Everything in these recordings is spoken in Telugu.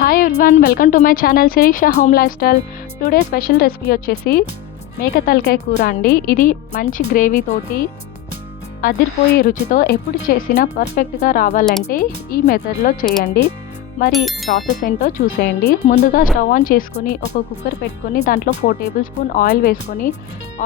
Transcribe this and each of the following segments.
Hi everyone, welcome to my channel Sirisha home life style. Today special recipe వచ్చేసి మేక తలకాయ కూర అండి. ఇది మంచి గ్రేవీ తోటి అదిరిపోయే రుచితో ఎప్పుడు చేసినా పర్ఫెక్ట్గా రావాలంటే ఈ మెథడ్లో చేయండి. మరి ప్రాసెస్ ఏంటో చూసేయండి. ముందుగా స్టవ్ ఆన్ చేసుకొని ఒక కుక్కర్ పెట్టుకొని దాంట్లో 4 టేబుల్ స్పూన్ ఆయిల్ వేసుకొని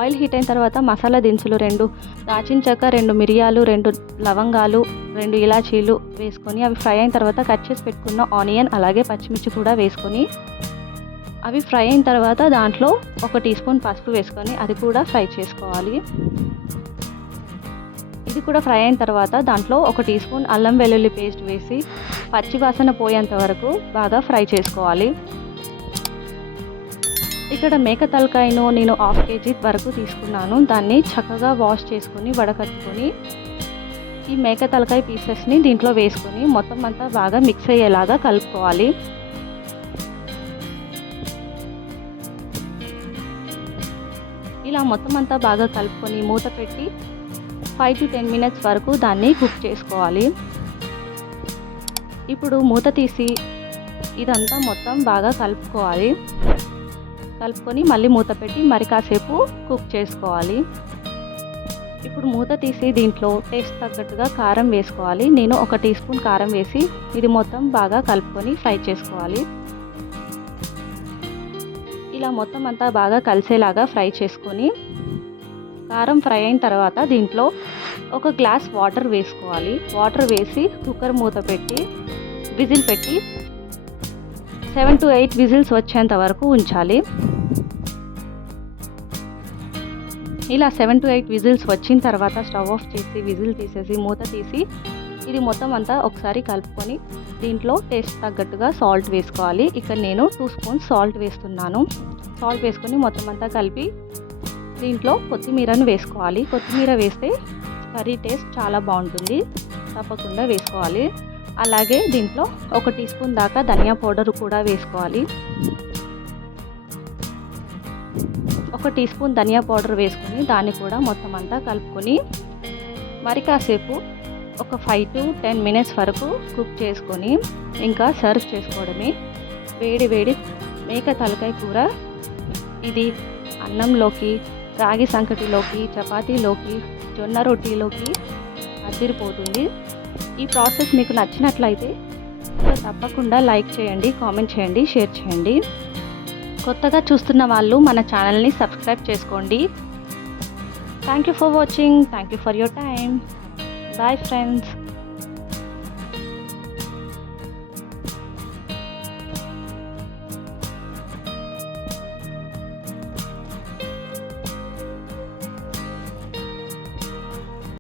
ఆయిల్ హీట్ అయిన తర్వాత మసాలా దినుసులు 2 దాచిన చెక్క, 2 మిరియాలు, 2 లవంగాలు, 2 ఇలాచీలు వేసుకొని అవి ఫ్రై అయిన తర్వాత కట్ చేసి పెట్టుకున్న ఆనియన్ అలాగే పచ్చిమిర్చి కూడా వేసుకొని అవి ఫ్రై అయిన తర్వాత దాంట్లో 1 టీ స్పూన్ పసుపు వేసుకొని అది కూడా ఫ్రై చేసుకోవాలి. ఇది కూడా ఫ్రై అయిన తర్వాత దాంట్లో 1 టీ స్పూన్ అల్లం వెల్లుల్లి పేస్ట్ వేసి పచ్చి వాసన పోయేంత వరకు బాగా ఫ్రై చేసుకోవాలి. ఇక్కడ మేక తలకాయను నేను 1/2 కేజీ వరకు తీసుకున్నాను. దాన్ని చక్కగా వాష్ చేసుకొని వడకట్టుకొని ఈ మేక తలకాయ పీసెస్ని దీంట్లో వేసుకొని మొత్తం అంతా బాగా మిక్స్ అయ్యేలాగా కలుపుకోవాలి. ఇలా మొత్తం అంతా బాగా కలుపుకొని మూత పెట్టి 5 to 10 మినిట్స్ వరకు దాన్ని కుక్ చేసుకోవాలి. ఇప్పుడు మూత తీసి ఇదంతా మొత్తం బాగా కలుపుకొని మళ్ళీ మూత పెట్టి మరి కాసేపు కుక్ చేసుకోవాలి. ఇప్పుడు మూత తీసి దీంట్లో టేస్ట్ తగ్గట్టుగా కారం వేసుకోవాలి. నేను 1 టీ స్పూన్ కారం వేసి ఇది మొత్తం బాగా కలుపుకొని ఫ్రై చేసుకోవాలి. ఇలా మొత్తం అంతా బాగా కలిసేలాగా ఫ్రై చేసుకొని కారం ఫ్రై అయిన తర్వాత దీంట్లో 1 గ్లాస్ వాటర్ వేసుకోవాలి. వాటర్ వేసి కుక్కర్ మూత పెట్టి విజిల్ పెట్టి 7 to 8 విజిల్స్ వచ్చేంత వరకు ఉంచాలి. ఇలా 7 to 8 విజిల్స్ వచ్చిన తర్వాత స్టవ్ ఆఫ్ చేసి విజిల్ తీసేసి మూత తీసి ఇది మొత్తం అంతా ఒకసారి కలుపుకొని దీంట్లో టేస్ట్ తగ్గట్టుగా సాల్ట్ వేసుకోవాలి. ఇక్కడ నేను 2 స్పూన్స్ సాల్ట్ వేస్తున్నాను. సాల్ట్ వేసుకొని మొత్తం అంతా కలిపి దీంట్లో కొత్తిమీరను వేసుకోవాలి. కొత్తిమీర వేస్తే కర్రీ టేస్ట్ చాలా బాగుంటుంది, తప్పకుండా వేసుకోవాలి. అలాగే దీంట్లో 1 టీ స్పూన్ దాకా ధనియా పౌడర్ కూడా వేసుకోవాలి. 1 టీ స్పూన్ ధనియా పౌడర్ వేసుకొని దాన్ని కూడా మొత్తం అంతా కలుపుకొని మరి కాసేపు ఒక 5 to 10 మినిట్స్ వరకు కుక్ చేసుకొని ఇంకా సర్వ్ చేసుకోవడమే. వేడి వేడి మేక తలకాయ కూర ఇది అన్నంలోకి, రాగి సంకటిలోకి, చపాతీలోకి, జొన్న రొట్టీలోకి అదిరిపోతుంది. ఈ ప్రాసెస్ మీకు నచ్చినట్లయితే తప్పకుండా లైక్ చేయండి, కామెంట్ చేయండి, షేర్ చేయండి. కొత్తగా చూస్తున్న వాళ్ళు మన ఛానల్ని సబ్స్క్రైబ్ చేసుకోండి. Thank you for watching. Thank you for your time. Bye friends.